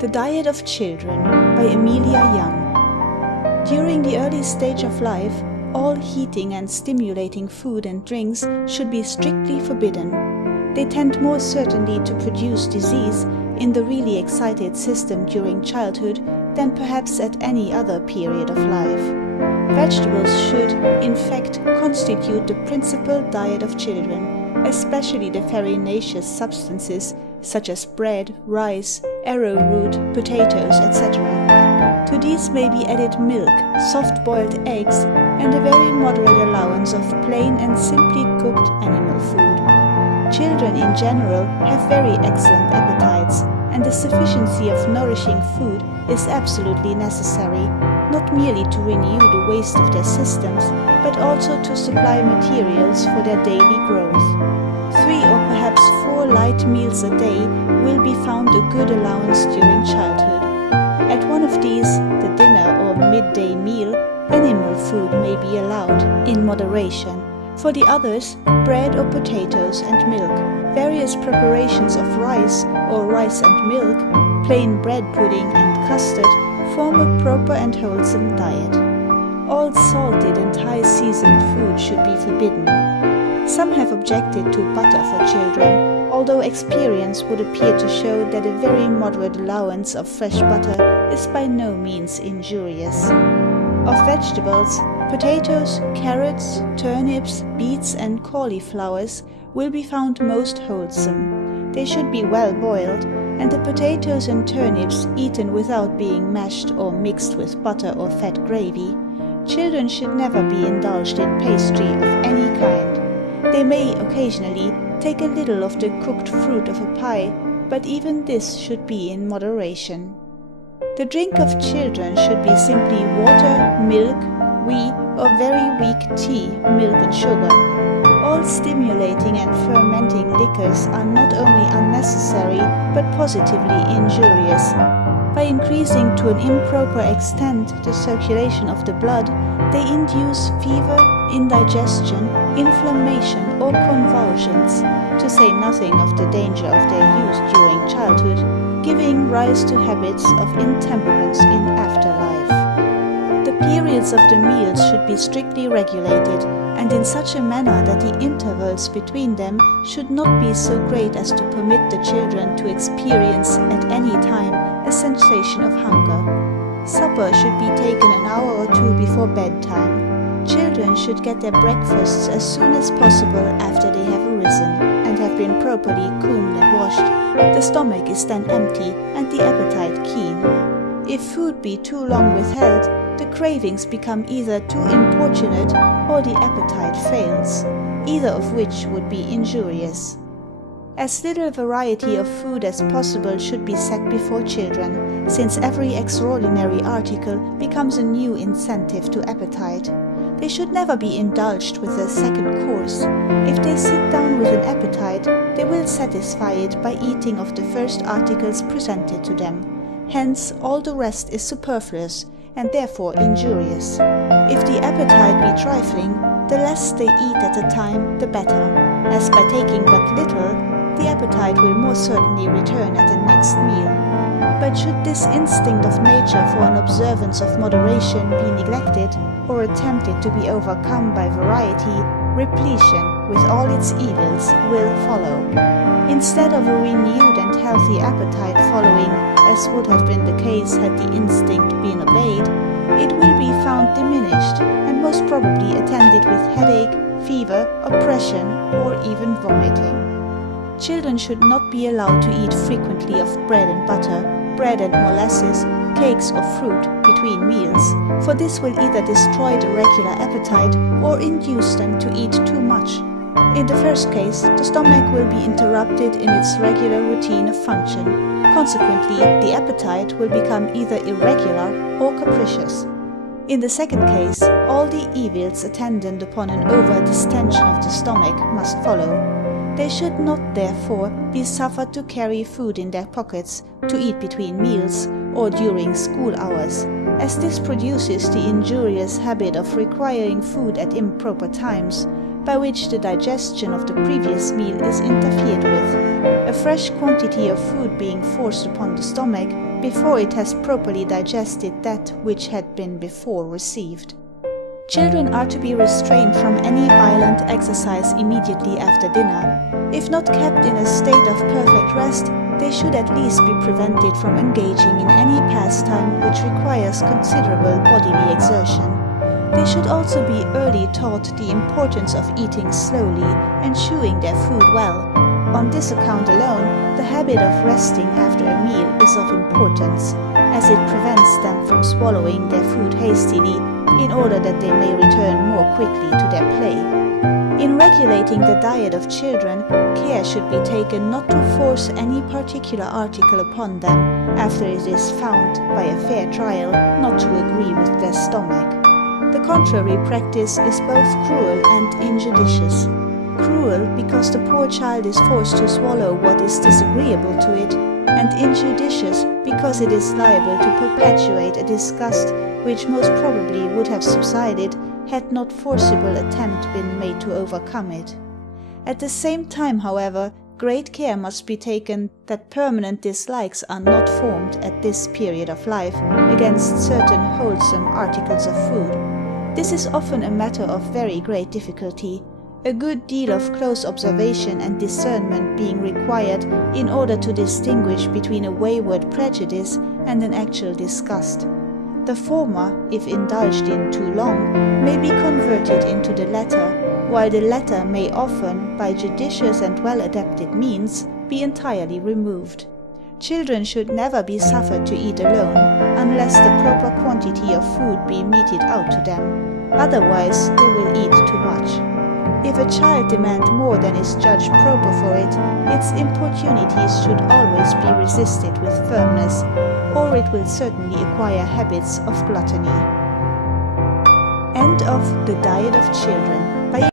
The Diet of Children by Amelia Young. During the early stage of life, all heating and stimulating food and drinks should be strictly forbidden. They tend more certainly to produce disease in the really excited system during childhood than perhaps at any other period of life. Vegetables should, in fact, constitute the principal diet of children, especially the farinaceous substances such as bread, rice, arrowroot, potatoes, etc. To these may be added milk, soft-boiled eggs, and a very moderate allowance of plain and simply cooked animal food. Children in general have very excellent appetites, and the sufficiency of nourishing food is absolutely necessary, not merely to renew the waste of their systems, but also to supply materials for their daily growth. 3 or perhaps 4 light meals a day will be found a good allowance during childhood. At one of these, the dinner or midday meal, animal food may be allowed, in moderation. For the others, bread or potatoes and milk, various preparations of rice or rice and milk, plain bread pudding and custard form a proper and wholesome diet. All salted and high-seasoned food should be forbidden. Some have objected to butter for children, although experience would appear to show that a very moderate allowance of fresh butter is by no means injurious. Of vegetables, potatoes, carrots, turnips, beets and cauliflowers will be found most wholesome. They should be well boiled, and the potatoes and turnips eaten without being mashed or mixed with butter or fat gravy. Children should never be indulged in pastry of any kind. They may occasionally take a little of the cooked fruit of a pie, but even this should be in moderation. The drink of children should be simply water, milk, wee, or very weak tea, milk and sugar. All stimulating and fermenting liquors are not only unnecessary, but positively injurious. By increasing to an improper extent the circulation of the blood, they induce fever, indigestion, inflammation, or convulsions, to say nothing of the danger of their use during childhood, giving rise to habits of intemperance in afterlife. The periods of the meals should be strictly regulated, and in such a manner that the intervals between them should not be so great as to permit the children to experience at any time a sensation of hunger. Supper should be taken an hour or 2 before bedtime. Children should get their breakfasts as soon as possible after they have arisen and have been properly combed and washed. The stomach is then empty and the appetite keen. If food be too long withheld, the cravings become either too importunate or the appetite fails, either of which would be injurious. As little variety of food as possible should be set before children, since every extraordinary article becomes a new incentive to appetite. They should never be indulged with a second course. If they sit down with an appetite, they will satisfy it by eating of the first articles presented to them. Hence, all the rest is superfluous, and therefore injurious. If the appetite be trifling, the less they eat at a time, the better, as by taking but little, the appetite will more certainly return at the next meal. But should this instinct of nature for an observance of moderation be neglected, or attempted to be overcome by variety, repletion, with all its evils, will follow. Instead of a renewed and healthy appetite following, as would have been the case had the instinct been obeyed, it will be found diminished, and most probably attended with headache, fever, oppression, or even vomiting. Children should not be allowed to eat frequently of bread and butter, bread and molasses, cakes or fruit between meals, for this will either destroy the regular appetite or induce them to eat too much. In the first case, the stomach will be interrupted in its regular routine of function. Consequently, the appetite will become either irregular or capricious. In the second case, all the evils attendant upon an over-distension of the stomach must follow. They should not, therefore, be suffered to carry food in their pockets, to eat between meals, or during school hours, as this produces the injurious habit of requiring food at improper times, by which the digestion of the previous meal is interfered with. A fresh quantity of food being forced upon the stomach before it has properly digested that which had been before received. Children are to be restrained from any violent exercise immediately after dinner. If not kept in a state of perfect rest, they should at least be prevented from engaging in any pastime which requires considerable bodily exertion. They should also be early taught the importance of eating slowly and chewing their food well. On this account alone, the habit of resting after a meal is of importance, as it prevents them from swallowing their food hastily in order that they may return more quickly to their play. In regulating the diet of children, care should be taken not to force any particular article upon them after it is found, by a fair trial, not to agree with their stomach. The contrary practice is both cruel and injudicious. Cruel because the poor child is forced to swallow what is disagreeable to it, and injudicious because it is liable to perpetuate a disgust which most probably would have subsided had not forcible attempt been made to overcome it. At the same time, however, great care must be taken that permanent dislikes are not formed at this period of life against certain wholesome articles of food. This is often a matter of very great difficulty, a good deal of close observation and discernment being required in order to distinguish between a wayward prejudice and an actual disgust. The former, if indulged in too long, may be converted into the latter, while the latter may often, by judicious and well-adapted means, be entirely removed. Children should never be suffered to eat alone, unless the proper quantity of food be meted out to them. Otherwise, they will eat too much. If a child demand more than is judged proper for it, its importunities should always be resisted with firmness, or it will certainly acquire habits of gluttony. End of The Diet of Children by